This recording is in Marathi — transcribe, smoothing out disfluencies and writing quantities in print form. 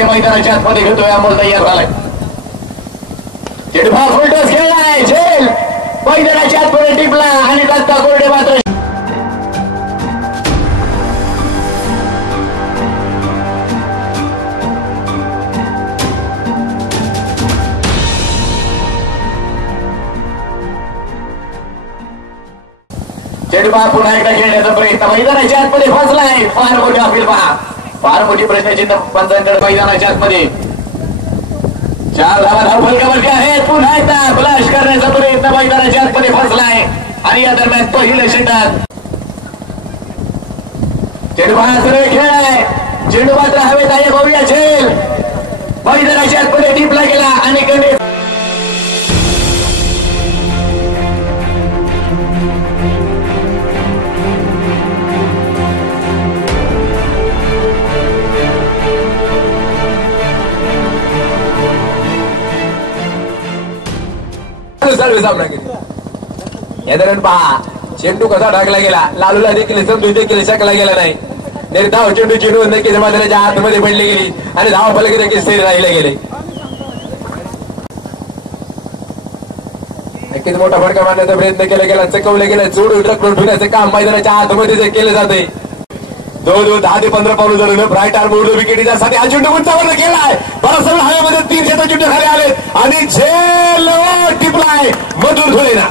मैदानाच्या आतमध्ये घेतोय अमोल तयार झालाय. चेंडू फुलटॉस खेळलाय. झेल मैदानाच्या आतमध्ये टिपला आणि दत्ता कोरडे मात्र चेंडू पुन्हा एकदा खेळण्याचा प्रयत्न मैदानाच्या आतमध्ये फसलाय. फार मोठी अपील पहा. फार मोठी प्रश्नचिन्ह पंचांकडे मैदानाच्या आतमध्ये. 4 धावा धावफलकावरती आहेत. पुन्हा एकदा फ्लॅश करण्याचा प्रयत्न मैदानाच्या आतमध्ये फसलाय आणि या दरम्यान पहिल्या षटकात चेंडू सरळ खेळाय. चेंडू मात्र हवेत आहे. बघूया झेल मैदानाच्या आतमध्ये टिपला गेला आणि कडे पहा. चेंडू कसा टाकला गेला. लालूला देखील समजून देखील शकला गेला नाही. धाव चेंडू नक्कीच मैदानाच्या आतमध्ये पडली गेली आणि धाव फलक देखील स्थिर राहिले गेले. नक्कीच मोठा फटका मारण्याचा प्रयत्न केला गेला. चकवलं गेलं. जोडून रखडून ठेवण्याचे काम मैदानाच्या आतमध्ये केले जाते. 10 ते 15 पाऊल जरूर ब्राईट आर्म उडो विकेटीच्या साठी हा चेंडू उंचावर गेलाय. बरोबर हवेमध्ये 3 चेंडू खाली आले आणि झेल टिपलाय मधुर धुळेना.